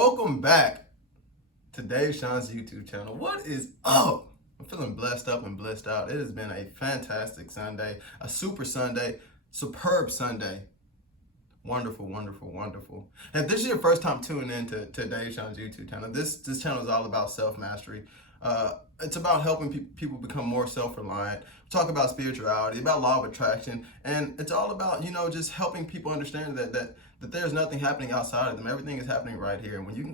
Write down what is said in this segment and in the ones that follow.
Welcome back to Dave Sean's YouTube channel. What is up? I'm feeling blessed up and blissed out. It has been a fantastic Sunday, a super Sunday, superb Sunday. Wonderful, wonderful, wonderful. And if this is your first time tuning in to Dave Sean's YouTube channel, this channel is all about self-mastery. It's about helping people become more self-reliant. We talk about spirituality, about law of attraction, and it's all about, just helping people understand that there's nothing happening outside of them. Everything is happening right here. And when you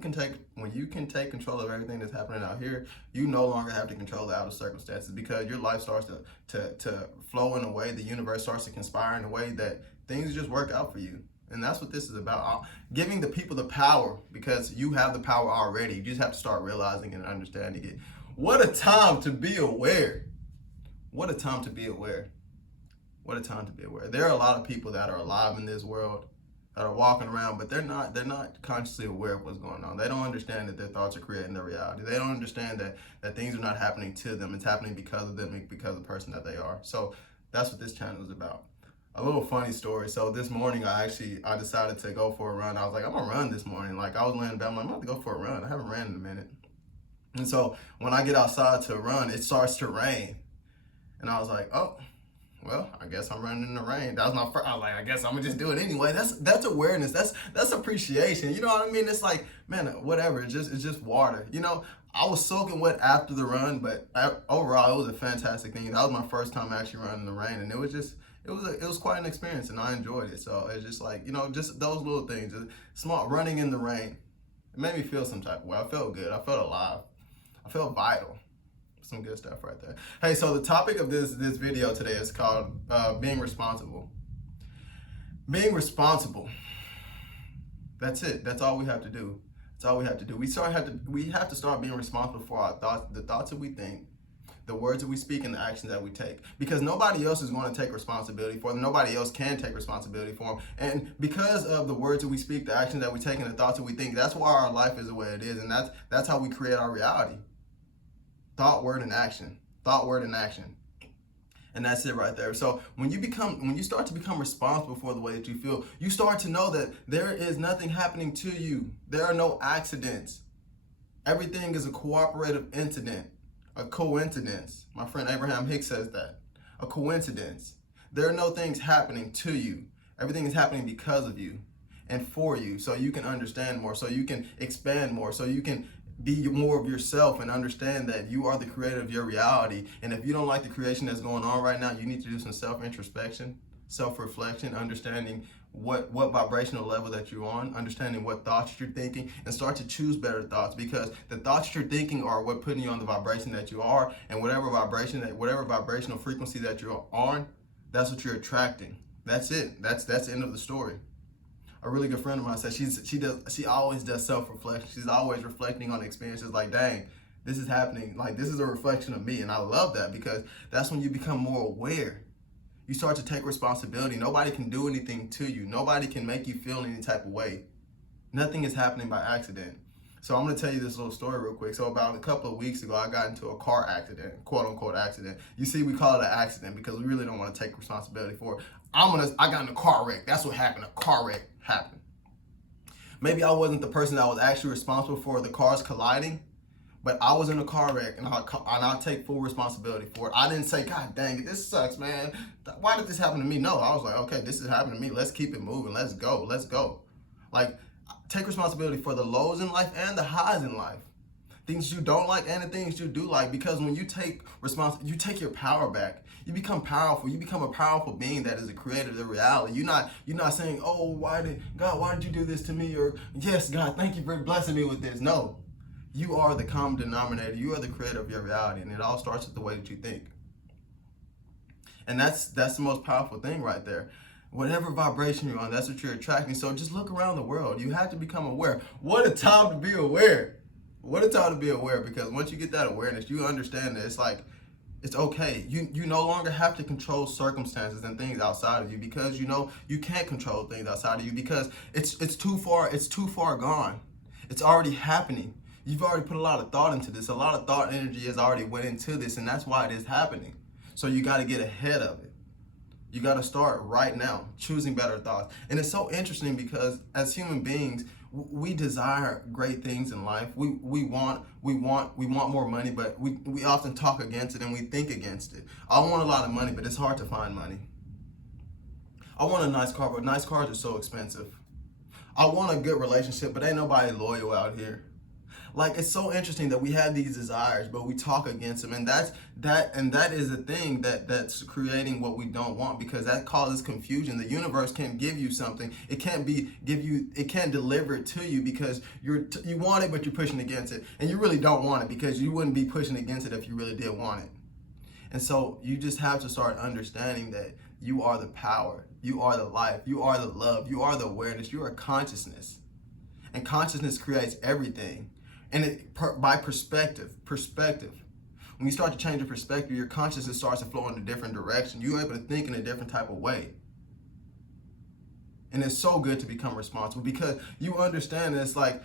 can take control of everything that's happening out here, you no longer have to control the outer circumstances, because your life starts to flow in a way, the universe starts to conspire in a way that things just work out for you. And that's what this is about, giving the people the power, because you have the power already. You just have to start realizing and understanding it. What a time to be aware. What a time to be aware. What a time to be aware. There are a lot of people that are alive in this world, that are walking around, but they're not consciously aware of what's going on. They don't understand that their thoughts are creating their reality. They don't understand that things are not happening to them. It's happening because of them, because of the person that they are. So that's what this channel is about. A little funny story. So this morning, I decided to go for a run. I was like, I'm gonna run this morning. Like, I was laying in bed, I'm like, I'm about to go for a run. I haven't ran in a minute. And so when I get outside to run, it starts to rain. And I was like, oh, well, I guess I'm running in the rain. That was my first. I was like, I guess I'm gonna just do it anyway. That's awareness. That's appreciation. You know what I mean? It's like, man, whatever. It's just water. I was soaking wet after the run, but overall, it was a fantastic thing. That was my first time actually running in the rain, and it was quite an experience, and I enjoyed it. So it's just like, just those little things, just small, running in the rain. It made me feel some type of way. I felt good. I felt alive. I felt vital. Some good stuff right there. Hey, so the topic of this video today is called being responsible. Being responsible. That's it. That's all we have to do. That's all we have to do. We have to start being responsible for our thoughts, the thoughts that we think, the words that we speak, and the actions that we take. Because nobody else is going to take responsibility for them. Nobody else can take responsibility for them. And because of the words that we speak, the actions that we take, and the thoughts that we think, that's why our life is the way it is. And that's how we create our reality. Thought, word, and action. Thought, word, and action. And that's it right there. So when you start to become responsible for the way that you feel, you start to know that there is nothing happening to you. There are no accidents. Everything is a cooperative incident, a coincidence. My friend Abraham Hicks says that. A coincidence. There are no things happening to you. Everything is happening because of you and for you, so you can understand more, so you can expand more, so you can be more of yourself and understand that you are the creator of your reality. And if you don't like the creation that's going on right now, you need to do some self-introspection, self-reflection, understanding what vibrational level that you're on, understanding what thoughts you're thinking, and start to choose better thoughts, because the thoughts you're thinking are what putting you on the vibration that you are, and whatever vibrational frequency that you're on, that's what you're attracting. That's it. That's the end of the story. A really good friend of mine said she always does self-reflection. She's always reflecting on experiences like, dang, this is happening. Like, this is a reflection of me. And I love that, because that's when you become more aware. You start to take responsibility. Nobody can do anything to you. Nobody can make you feel any type of way. Nothing is happening by accident. So I'm going to tell you this little story real quick. So about a couple of weeks ago, I got into a car accident, quote unquote accident. You see, we call it an accident because we really don't want to take responsibility for it. I got in a car wreck. That's what happened. A car wreck happened. Maybe I wasn't the person that was actually responsible for the cars colliding, but I was in a car wreck, and I'll take full responsibility for it. I didn't say, God dang it, this sucks, man. Why did this happen to me? No, I was like, okay, this is happening to me. Let's keep it moving. Let's go. Like, take responsibility for the lows in life and the highs in life. Things you don't like and the things you do like, because when you take you take your power back. You become powerful. You become a powerful being that is a creator of the reality. You're not saying, oh, why did you do this to me? Or, yes, God, thank you for blessing me with this. No, you are the common denominator. You are the creator of your reality, and it all starts with the way that you think. And that's the most powerful thing right there. Whatever vibration you're on, that's what you're attracting. So just look around the world. You have to become aware. What a time to be aware. What a time to be aware, because once you get that awareness, you understand that it's like, it's okay. You no longer have to control circumstances and things outside of you, because you can't control things outside of you, because it's too far gone. It's already happening. You've already put a lot of thought into this. A lot of thought energy has already went into this, and that's why it is happening. So you got to get ahead of it. You got to start right now, choosing better thoughts. And it's so interesting because as human beings, We desire great things in life. We want more money, but we often talk against it and we think against it. I want a lot of money, but it's hard to find money. I want a nice car, but nice cars are so expensive. I want a good relationship, but ain't nobody loyal out here. Like, it's so interesting that we have these desires, but we talk against them, and that is a thing that's creating what we don't want, because that causes confusion. The universe can't give you something; it can't it can't deliver it to you because you want it, but you're pushing against it, and you really don't want it because you wouldn't be pushing against it if you really did want it. And so you just have to start understanding that you are the power, you are the life, you are the love, you are the awareness, you are consciousness, and consciousness creates everything. And by perspective. When you start to change your perspective, your consciousness starts to flow in a different direction. You're able to think in a different type of way. And it's so good to become responsible because you understand that it's like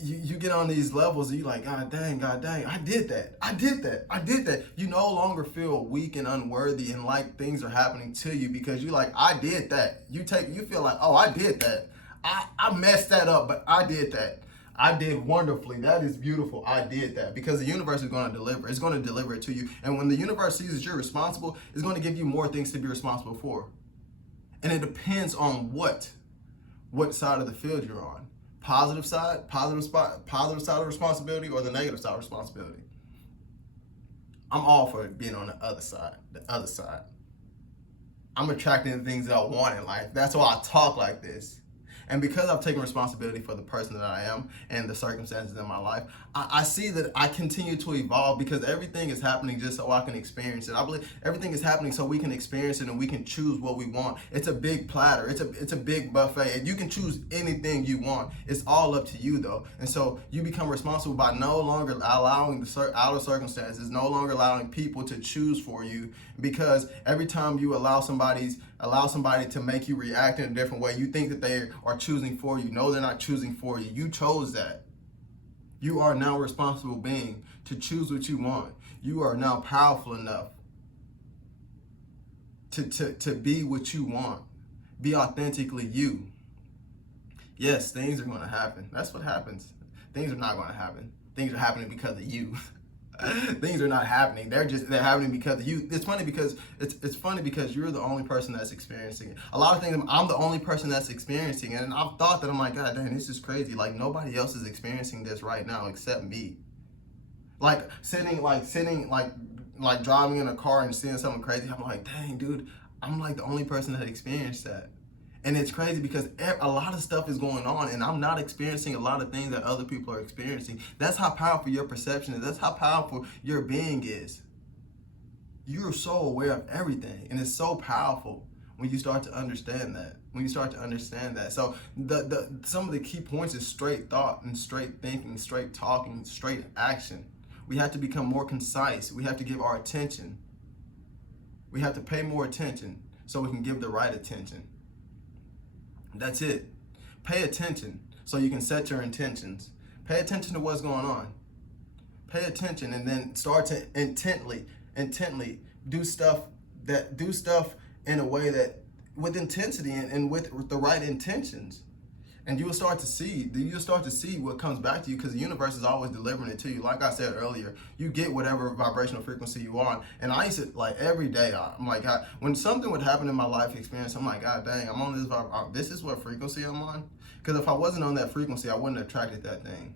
you get on these levels and you're like, God dang, I did that. You no longer feel weak and unworthy and like things are happening to you because you're like, I did that. You feel like, oh, I did that. I messed that up, but I did that. I did wonderfully. That is beautiful. I did that because the universe is going to deliver. It's going to deliver it to you. And when the universe sees that you're responsible, it's going to give you more things to be responsible for. And it depends on what side of the field you're on. Positive side of responsibility, or the negative side of responsibility. I'm all for being on the other side. I'm attracting the things that I want in life. That's why I talk like this. And because I've taken responsibility for the person that I am and the circumstances in my life, I see that I continue to evolve because everything is happening just so I can experience it. I believe everything is happening so we can experience it and we can choose what we want. It's a big platter. It's a big buffet. And you can choose anything you want. It's all up to you though. And so you become responsible by no longer allowing the outer circumstances, no longer allowing people to choose for you, because every time you allow somebody to make you react in a different way, you think that they are choosing for you. No, they're not choosing for you. You chose that. You are now a responsible being to choose what you want. You are now powerful enough to be what you want. Be authentically you. Yes, things are going to happen. That's what happens. Things are not going to happen. Things are happening because of you. Things are not happening. They're happening because of you. It's funny because you're the only person that's experiencing it. A lot of things I'm the only person that's experiencing it, and I've thought that I'm like, God dang, this is crazy. Like nobody else is experiencing this right now except me. Like sitting driving in a car and seeing something crazy. I'm like, dang, dude, I'm like the only person that experienced that. And it's crazy because a lot of stuff is going on and I'm not experiencing a lot of things that other people are experiencing. That's how powerful your perception is. That's how powerful your being is. You're so aware of everything, and it's so powerful when you start to understand that. So some of the key points is straight thought and straight thinking, straight talking, straight action. We have to become more concise. We have to give our attention. We have to pay more attention so we can give the right attention. That's it. Pay attention so you can set your intentions. Pay attention to what's going on. Pay attention and then start to intently do stuff in a way that with intensity and with the right intentions. And you'll start to see what comes back to you because the universe is always delivering it to you. Like I said earlier, you get whatever vibrational frequency you are on. And I used to, like, every day, I'm like, God, when something would happen in my life experience, I'm like, God dang, I'm on this vibe. This is what frequency I'm on. Because if I wasn't on that frequency, I wouldn't have attracted that thing.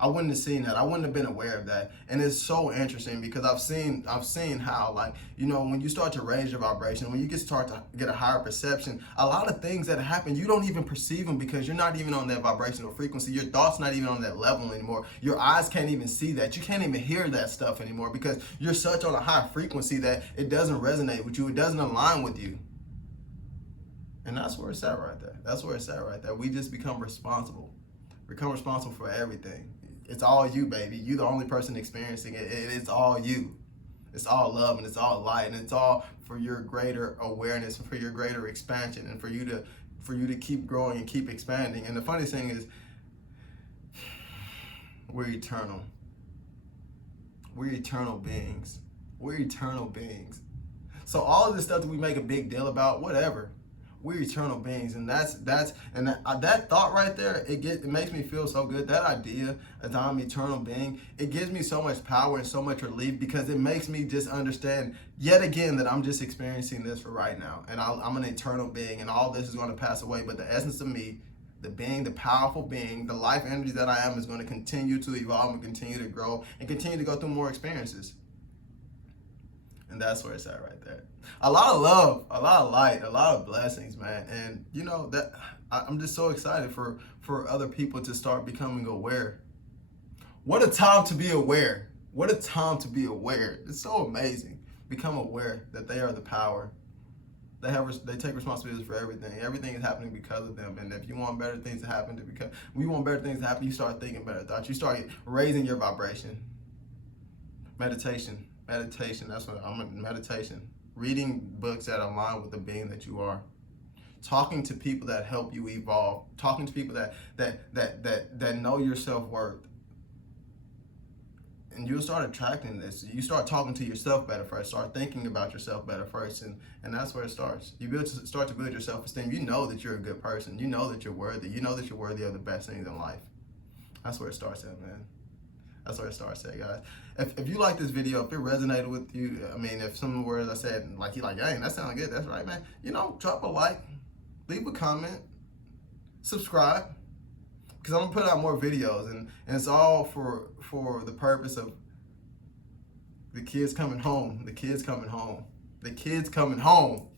I wouldn't have seen that. I wouldn't have been aware of that. And it's so interesting because I've seen how, like, you know, when you start to raise your vibration, when you start to get a higher perception, a lot of things that happen, you don't even perceive them because you're not even on that vibrational frequency. Your thoughts not even on that level anymore. Your eyes can't even see that. You can't even hear that stuff anymore because you're such on a high frequency that it doesn't resonate with you. It doesn't align with you. And that's where it's at right there. We just become responsible. Become responsible for everything. It's all you, baby. You the only person experiencing it. It's all you. It's all love and it's all light and it's all for your greater awareness, for your greater expansion, and for you to keep growing and keep expanding. And the funny thing is, we're eternal. We're eternal beings. So all of this stuff that we make a big deal about, whatever. We're eternal beings, and that thought right there, it makes me feel so good. That idea that I'm an eternal being, it gives me so much power and so much relief, because it makes me just understand yet again that I'm just experiencing this for right now, and I'm an eternal being, and all this is going to pass away. But the essence of me, the being, the powerful being, the life energy that I am, is going to continue to evolve and continue to grow and continue to go through more experiences. And that's where it's at right there. A lot of love, a lot of light, a lot of blessings, man. And you know that I'm just so excited for other people to start becoming aware. What a time to be aware. What a time to be aware. It's so amazing. Become aware that they are the power. They take responsibility for everything. Everything is happening because of them. And if you want better things to happen, you start thinking better thoughts. You start raising your vibration. Meditation. That's what meditation. Reading books that align with the being that you are. Talking to people that help you evolve. Talking to people that know your self-worth. And you'll start attracting this. You start talking to yourself better first. Start thinking about yourself better first. And that's where it starts. You start to build your self-esteem. You know that you're a good person. You know that you're worthy. You know that you're worthy of the best things in life. That's where it starts at, man. That's where it starts at, guys. If you like this video, if it resonated with you, I mean, if some of the words I said, like, you're like, dang, that sounded good. That's right, man. You know, drop a like, leave a comment, subscribe. Because I'm going to put out more videos, and it's all for the purpose of the kids coming home. The kids coming home. The kids coming home.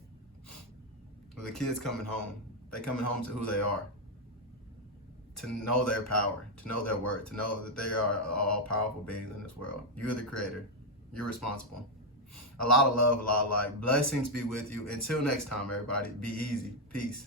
The kids coming home. They coming home to who they are. To know their power, to know their worth, to know that they are all powerful beings in this world. You're the creator. You're responsible. A lot of love, a lot of light. Blessings be with you. Until next time, everybody, be easy. Peace.